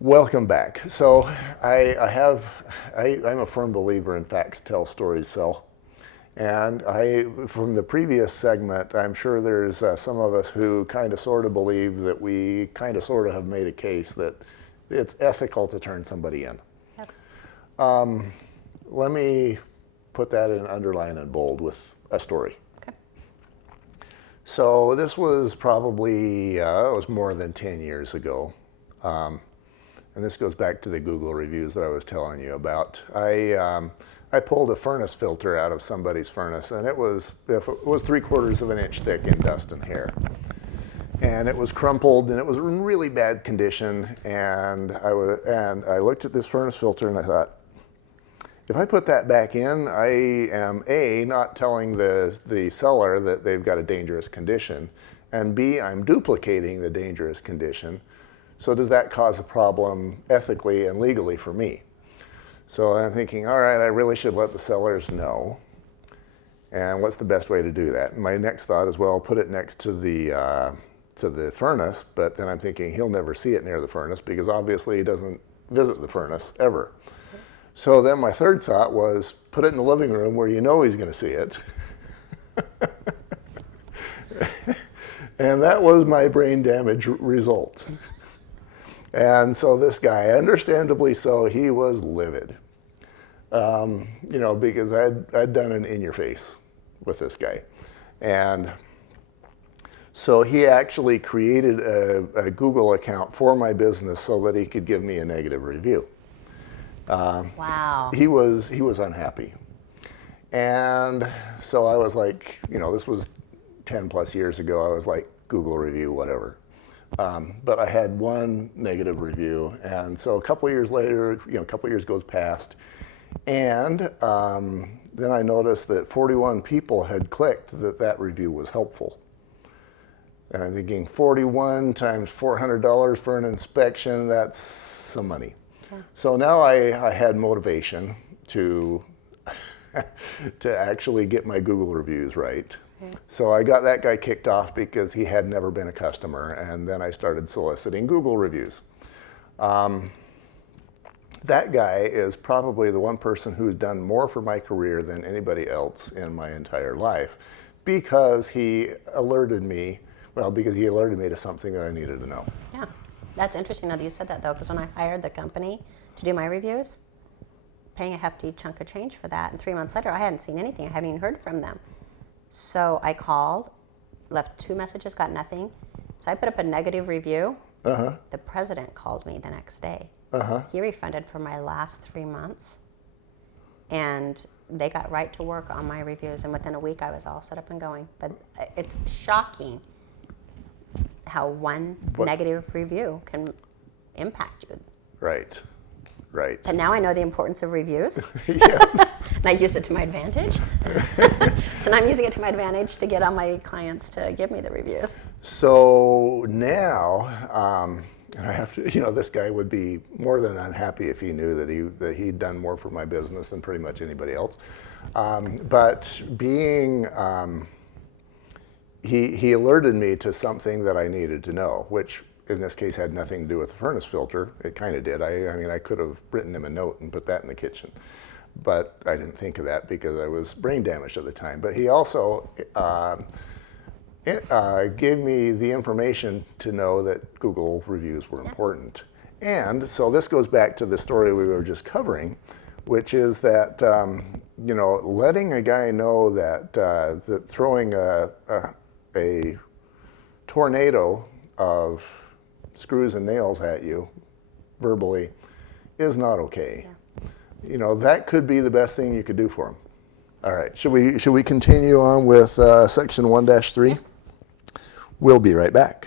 Welcome back. So I'm a firm believer in facts tell, stories sell. And from the previous segment, I'm sure there's some of us who kind of sort of believe that we kind of sort of have made a case that it's ethical to turn somebody in. Yes. Let me put that in underline and bold with a story. Okay. So this was probably, it was more than 10 years ago. And this goes back to the Google reviews that I was telling you about. I pulled a furnace filter out of somebody's furnace, and it was 3/4 of an inch thick in dust and hair. And it was crumpled, and it was in really bad condition. And I looked at this furnace filter, and I thought, if I put that back in, I am A, not telling the seller that they've got a dangerous condition, and B, I'm duplicating the dangerous condition. So does that cause a problem ethically and legally for me? So I'm thinking, all right, I really should let the sellers know. And what's the best way to do that? And my next thought is, well, I'll put it next to the furnace, but then I'm thinking he'll never see it near the furnace because obviously he doesn't visit the furnace ever. So then my third thought was, put it in the living room where you know he's going to see it. And that was my brain damage result. And so this guy, understandably so, he was livid, because I'd done an in your face with this guy. And so he actually created a Google account for my business so that he could give me a negative review. Wow. He was unhappy. And so I was like, this was 10 plus years ago. I was like, Google review, whatever. But I had one negative review, and so a couple years later, a couple years goes past, and then I noticed that 41 people had clicked that review was helpful. And I'm thinking 41 times $400 for an inspection, that's some money. Yeah. So now I had motivation to actually get my Google reviews right. So I got that guy kicked off because he had never been a customer, and then I started soliciting Google reviews. That guy is probably the one person who's done more for my career than anybody else in my entire life because he alerted me to something that I needed to know. Yeah, that's interesting now that you said that, though, because when I hired the company to do my reviews, paying a hefty chunk of change for that, and 3 months later, I hadn't seen anything. I hadn't even heard from them. So I called, left 2 messages, got nothing. So I put up a negative review. Uh-huh. The president called me the next day. Uh-huh. He refunded for my last 3 months. And they got right to work on my reviews. And within a week, I was all set up and going. But it's shocking how one negative review can impact you. Right. Right. And now I know the importance of reviews. Yes. And I use it to my advantage. So now I'm using it to my advantage to get all my clients to give me the reviews. So now, and I have to, this guy would be more than unhappy if he knew that he'd done more for my business than pretty much anybody else. But he alerted me to something that I needed to know, which in this case had nothing to do with the furnace filter. It kind of did. I could have written him a note and put that in the kitchen, but I didn't think of that because I was brain damaged at the time. But he also gave me the information to know that Google reviews were important. And so this goes back to the story we were just covering, which is that letting a guy know that throwing a tornado of screws and nails at you verbally is not okay. Yeah. That could be the best thing you could do for him. All right, should we continue on with section 1-3? Yeah. We'll be right back.